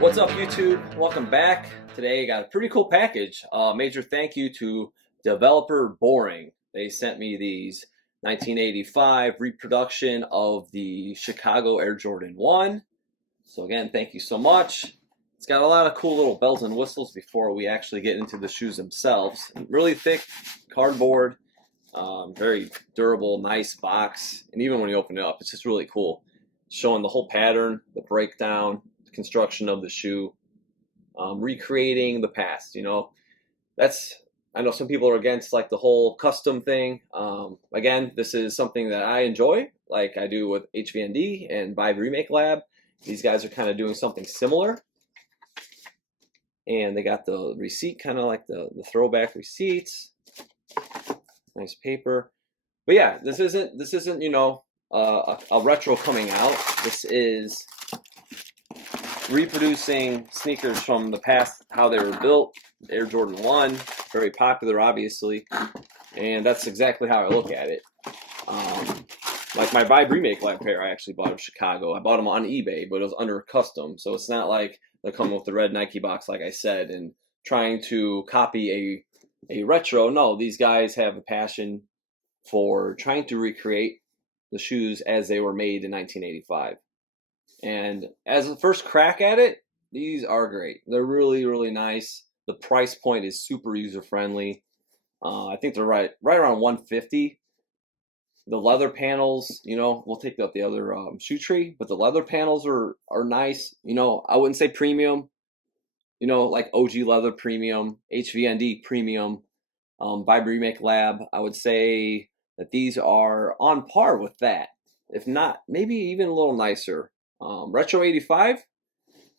What's up, YouTube? Welcome back. Today I got a pretty cool package. Major thank you to Developer Boring. They sent me these 1985 reproduction of the Chicago Air Jordan 1. So again, thank you so much. It's got a lot of cool little bells and whistles before we actually get into the shoes themselves. Really thick cardboard, very durable, nice box. And even when you open it up, it's just really cool. Showing the whole pattern, the breakdown, construction of the shoe, recreating the past. I know some people are against like the whole custom thing. Again, this is something that I enjoy, like I do with HVND and Vibe Remake Lab. These guys are kind of doing something similar, and they got the receipt, kind of like the throwback receipts. Nice paper, but yeah, this isn't a retro coming out. This is reproducing sneakers from the past, how they were built. Air Jordan 1, very popular, obviously, and that's exactly how I look at it. Like my Vibe Remake Lab pair, I actually bought in Chicago. I bought them on eBay, but it was under custom, so it's not like they're coming with the red Nike box, like I said, and trying to copy a retro. No, these guys have a passion for trying to recreate the shoes as they were made in 1985. And as a first crack at it, these are great. They're really, really nice. The price point is super user friendly. I think they're right around 150. The leather panels, we'll take out the other shoe tree, but the leather panels are nice. I wouldn't say premium. Like OG leather premium, HVND premium, Vibe Remake Lab. I would say that these are on par with that, if not maybe even a little nicer. Retro 85,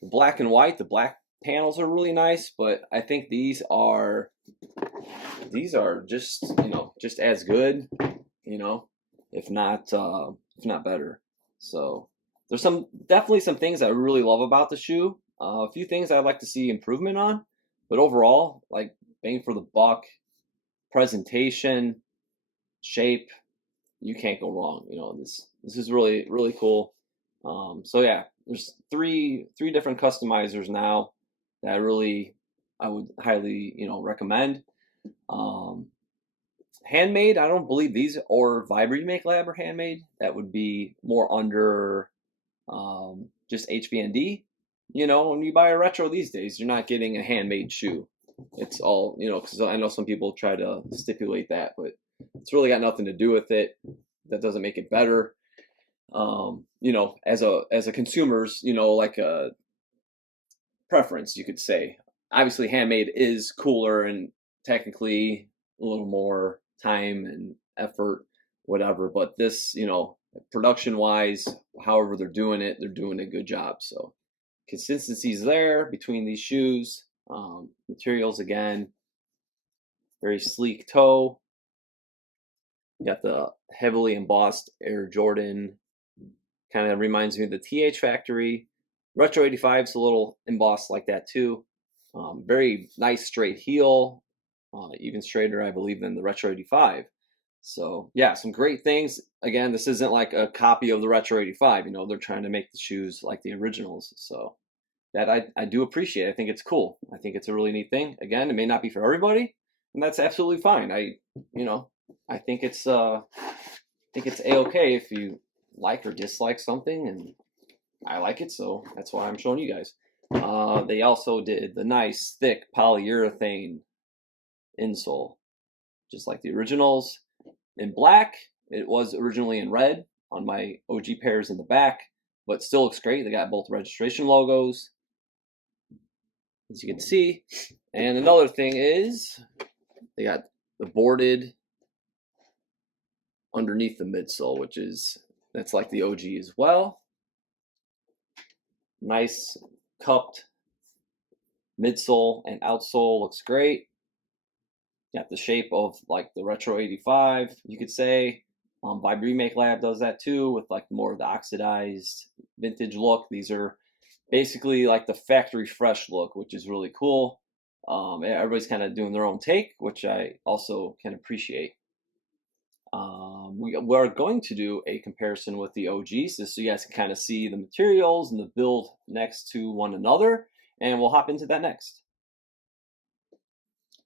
the black and white, the black panels are really nice, but I think these are just as good, if not better. So there's definitely some things I really love about the shoe. A few things I'd like to see improvement on, but overall, like bang for the buck, presentation, shape, you can't go wrong. This is really, really cool. So yeah, there's three different customizers now that I would highly recommend. Handmade, I don't believe these or Vibe Remake Lab are handmade. That would be more under just HVND. When you buy a retro these days, you're not getting a handmade shoe. It's all because I know some people try to stipulate that, but it's really got nothing to do with it. That doesn't make it better. As a consumer's, like a preference, you could say. Obviously, handmade is cooler and technically a little more time and effort, whatever. But this, production wise, however they're doing a good job. So consistency's there between these shoes. Materials again, very sleek toe. You got the heavily embossed Air Jordan. Kind of reminds me of the TH Factory. Retro 85 is a little embossed like that too. Very nice straight heel, even straighter, I believe, than the Retro 85. So yeah, some great things. Again, this isn't like a copy of the Retro 85. They're trying to make the shoes like the originals. So that I do appreciate. I think it's cool. I think it's a really neat thing. Again, it may not be for everybody, and that's absolutely fine. I think it's a-okay if you like or dislike something, and I like it, so that's why I'm showing you guys. They also did the nice thick polyurethane insole, just like the originals. In black, it was originally in red on my OG pairs in the back, but still looks great. They got both registration logos, as you can see. And another thing is they got the boarded underneath the midsole, that's like the OG as well. Nice cupped midsole and outsole, looks great. Got the shape of like the Retro 85, you could say. Vibe Remake Lab does that too, with like more of the oxidized vintage look. These are basically like the factory fresh look, which is really cool. Everybody's kind of doing their own take, which I also can appreciate. We are going to do a comparison with the OGs, just so you guys can kind of see the materials and the build next to one another. and we'll hop into that next.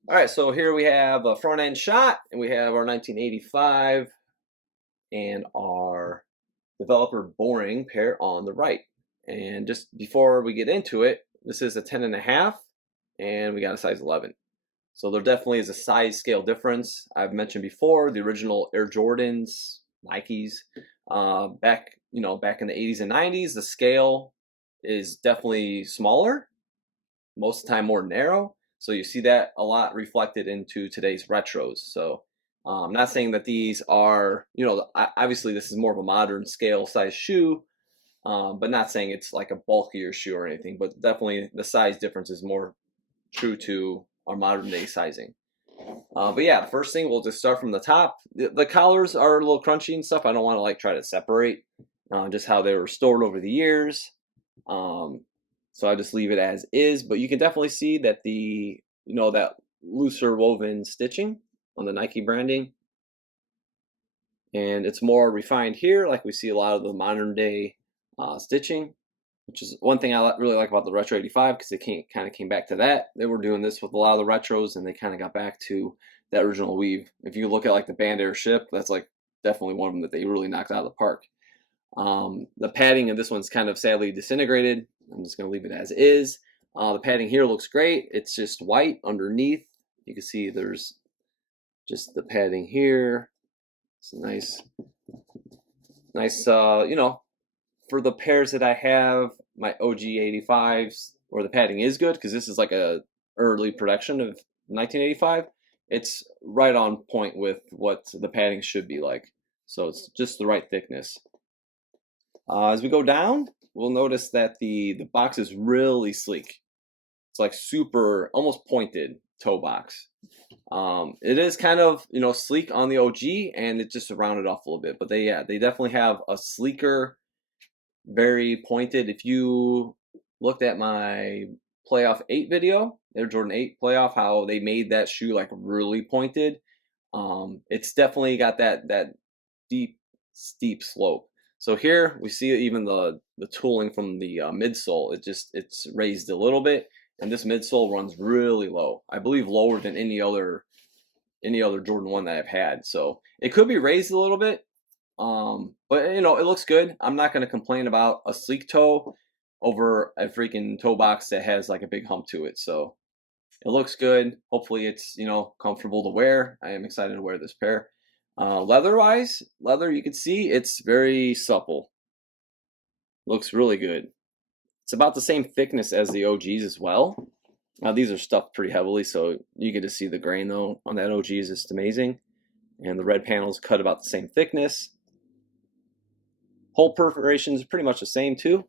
All right, so here we have a front end shot, and we have our 1985 and our developer boring pair on the right. And just before we get into it, this is a 10.5, and we got a size 11. So there definitely is a size scale difference. I've mentioned before the original Air Jordans, Nikes, back in the 80s and 90s, the scale is definitely smaller, most of the time more narrow. So you see that a lot reflected into today's retros. So I'm not saying that these are, obviously this is more of a modern scale size shoe, but not saying it's like a bulkier shoe or anything. But definitely the size difference is more true to our modern day sizing. But yeah, the first thing, we'll just start from the top. The collars are a little crunchy and stuff. I don't want to like try to separate just how they were stored over the years. So I just leave it as is, but you can definitely see that that looser woven stitching on the Nike branding, and it's more refined here, like we see a lot of the modern day stitching, which is one thing I really like about the Retro 85, because they kind of came back to that. They were doing this with a lot of the retros, and they kind of got back to that original weave. If you look at like the Band Air Ship, that's like definitely one of them that they really knocked out of the park. The padding of this one's kind of sadly disintegrated. I'm just going to leave it as is. The padding here looks great. It's just white underneath. You can see there's just the padding here. It's nice, for the pairs that I have, my OG 85s, where the padding is good, because this is like a early production of 1985. It's right on point with what the padding should be like. So it's just the right thickness. As we go down, we'll notice that the box is really sleek. It's like super, almost pointed toe box. It is kind of sleek on the OG, and it just rounded off a little bit. But they definitely have a sleeker, very pointed. If you looked at my Playoff 8 video, Air Jordan 8 Playoff, how they made that shoe like really pointed. It's definitely got that deep, steep slope. So here we see even the tooling from the midsole. It's raised a little bit, and this midsole runs really low. I believe lower than any other Jordan 1 that I've had. So it could be raised a little bit, but it looks good. I'm not going to complain about a sleek toe over a freaking toe box that has like a big hump to it. So it looks good. Hopefully it's comfortable to wear. I am excited to wear this pair. Leather, you can see it's very supple. Looks really good. It's about the same thickness as the OGs as well. Now these are stuffed pretty heavily, so you get to see the grain though on that OG is just amazing. And the red panels cut about the same thickness. Hole perforations are pretty much the same too.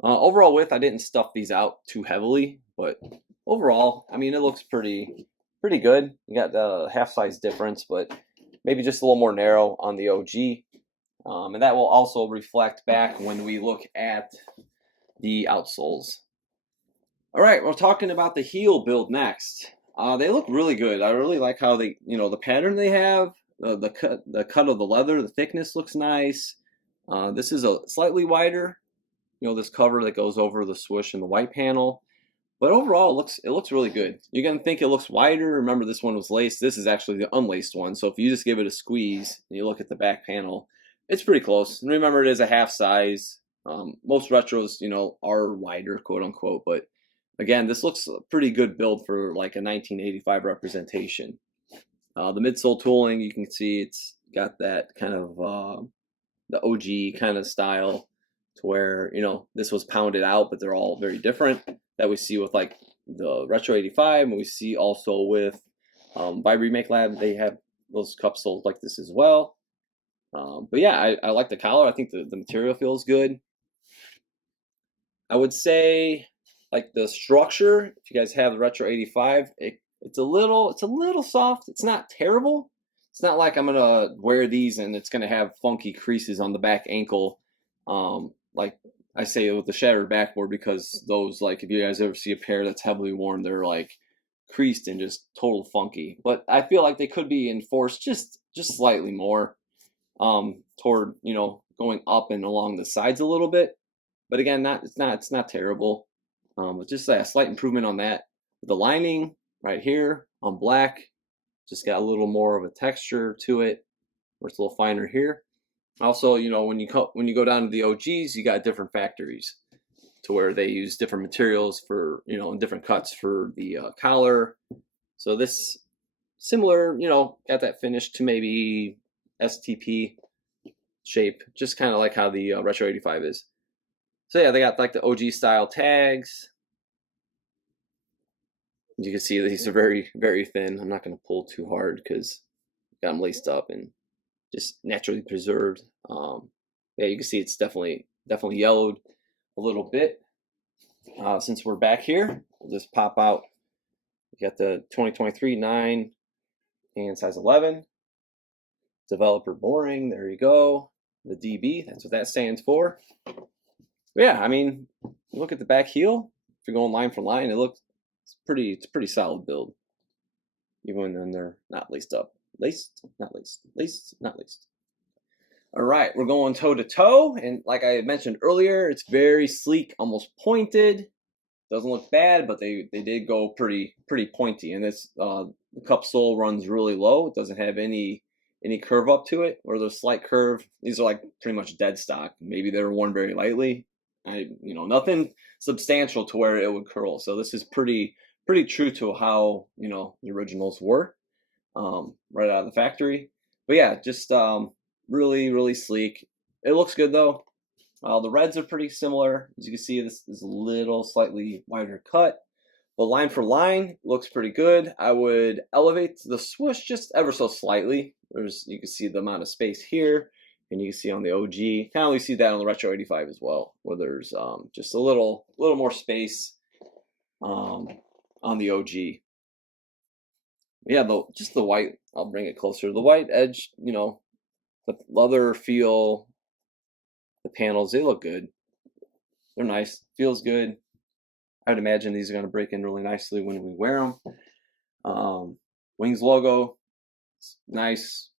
Overall width, I didn't stuff these out too heavily, but overall, I mean, it looks pretty good. You got the half size difference, but maybe just a little more narrow on the OG. And that will also reflect back when we look at the outsoles. All right, we're talking about the heel build next. They look really good. I really like how they, the pattern they have, the cut of the leather, the thickness looks nice. This is a slightly wider, this cover that goes over the swoosh and the white panel. But overall, it looks really good. You're gonna think it looks wider. Remember, this one was laced. This is actually the unlaced one. So if you just give it a squeeze and you look at the back panel, it's pretty close. And remember, it is a half size. Most retros, are wider, quote unquote. But again, this looks a pretty good build for like a 1985 representation. The midsole tooling, you can see it's got that kind of the OG kind of style, to where this was pounded out, but they're all very different. That we see with like the Retro 85, and we see also with by Remake Lab, they have those cup soles like this as well. But yeah, I like the collar. I think the material feels good. I would say like the structure, if you guys have the Retro 85, it's a little soft. It's not terrible. It's not like I'm gonna wear these and it's gonna have funky creases on the back ankle, like I say with the shattered backboard, because those, like, if you guys ever see a pair that's heavily worn, they're like creased and just total funky. But I feel like they could be enforced just slightly more, toward going up and along the sides a little bit. But again, it's not terrible. But just a slight improvement on that. The lining right here on black just got a little more of a texture to it, where it's a little finer here. Also, when you go down to the OGs, you got different factories to where they use different materials for different cuts for the collar. So this similar, got that finish to maybe STP shape, just kind of like how the Retro 85 is. So yeah, they got like the OG style tags. You can see these are very, very thin. I'm not going to pull too hard because got them laced up and just naturally preserved. Yeah, you can see it's definitely yellowed a little bit. Since we're back here, we'll just pop out. You got the 2023 9 and size 11. Developer boring. There you go. The DB. That's what that stands for. But yeah, I mean, look at the back heel. If you're going line for line, it's a pretty solid build. Even when they're not laced up. Laced, not laced. Laced, not laced. All right, we're going toe to toe, and like I mentioned earlier, it's very sleek, almost pointed. Doesn't look bad, but they did go pretty pointy, and this the cup sole runs really low. It doesn't have any curve up to it, or there's slight curve. These are like pretty much dead stock. Maybe they were worn very lightly. Nothing substantial to where it would curl. So this is pretty true to how the originals were, right out of the factory. But yeah, just really sleek. It looks good though. The reds are pretty similar. As you can see, this is a little slightly wider cut. But line for line looks pretty good. I would elevate the swoosh just ever so slightly. You can see the amount of space here, and you can see on the OG. Kind of only see that on the Retro 85 as well, where there's just a little more space on the OG. Yeah, just the white. I'll bring it closer. The white edge, the leather feel, the panels, they look good. They're nice. Feels good. I'd imagine these are going to break in really nicely when we wear them. Wings logo, it's nice.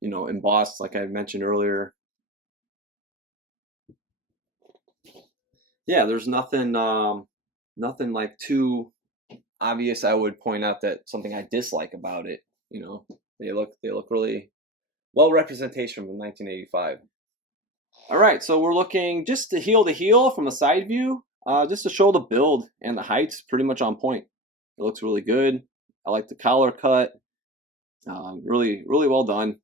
Embossed, like I mentioned earlier. Yeah, there's nothing like too obvious. I would point out that something I dislike about it. They look really well representation from 1985. All right, so we're looking just to heel from a side view, just to show the build and the height's pretty much on point. It looks really good. I like the collar cut. Really well done.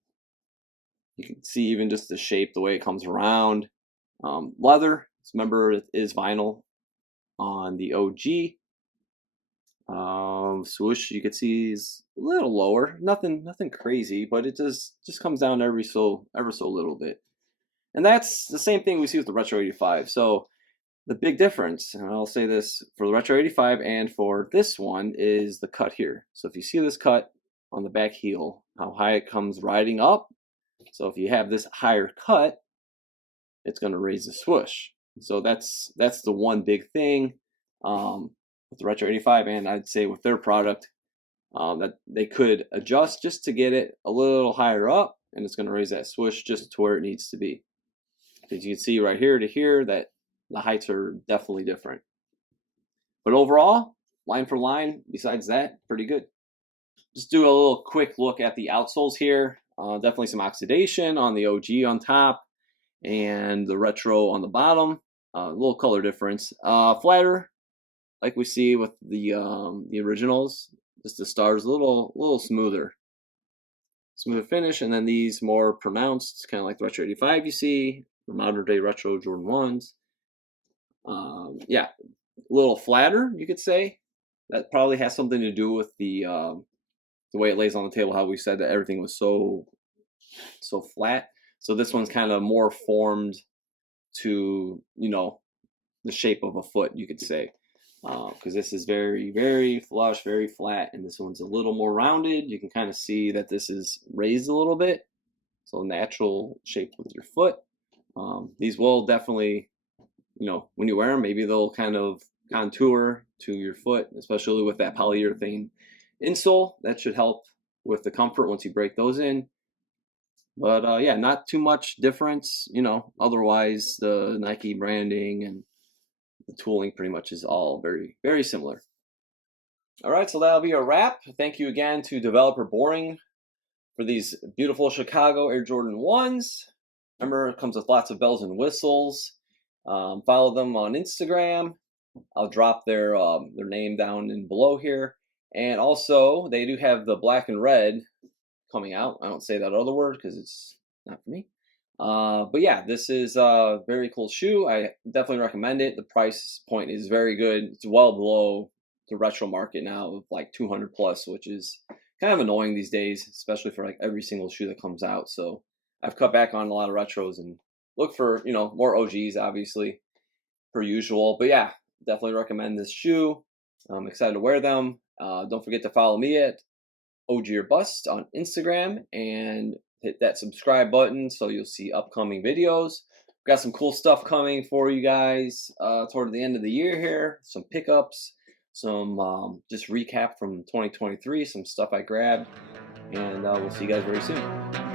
You can see even just the shape, the way it comes around. Leather, remember it is vinyl on the OG. Swoosh, you can see is a little lower. Nothing crazy, but it just comes down ever so little bit. And that's the same thing we see with the Retro 85. So the big difference, and I'll say this for the Retro 85 and for this one, is the cut here. So if you see this cut on the back heel, how high it comes riding up. So if you have this higher cut, it's going to raise the swoosh. So that's the one big thing with the Retro 85, and I'd say with their product, that they could adjust just to get it a little higher up, and it's going to raise that swoosh just to where it needs to be. As you can see right here to here, that the heights are definitely different. But overall, line for line, besides that, pretty good. Just do a little quick look at the outsoles here. Definitely some oxidation on the OG on top and the Retro on the bottom. A little color difference. Flatter, like we see with the originals. Just the stars a little smoother finish, and then these more pronounced, kind of like the Retro 85 you see, the modern day Retro Jordan 1s. Yeah, a little flatter, you could say. That probably has something to do with the way it lays on the table, how we said that everything was so flat. So this one's kind of more formed to, the shape of a foot, you could say. Because this is very flush, very flat, and this one's a little more rounded. You can kind of see that this is raised a little bit, so natural shape with your foot. These will definitely, when you wear them, maybe they'll kind of contour to your foot, especially with that polyurethane insole. That should help with the comfort once you break those in. But yeah, not too much difference, otherwise the Nike branding and the tooling pretty much is all very, very similar. All right, so that'll be a wrap. Thank you again to Developer Boring for these beautiful Chicago Air Jordan 1s. Remember, it comes with lots of bells and whistles. Follow them on Instagram. I'll drop their name down in below here. And also, they do have the black and red coming out. I don't say that other word because it's not for me. But yeah, this is a very cool shoe. I definitely recommend it. The price point is very good. It's well below the retro market now of like 200 plus, which is kind of annoying these days, especially for like every single shoe that comes out. So I've cut back on a lot of retros and look for, you know, more OGs, obviously, per usual. But yeah, definitely recommend this shoe. I'm excited to wear them. Don't forget to follow me at OG or Bust on Instagram and hit that subscribe button so you'll see upcoming videos. Got some cool stuff coming for you guys toward the end of the year here. Some pickups, some just recap from 2023, some stuff I grabbed, and we'll see you guys very soon.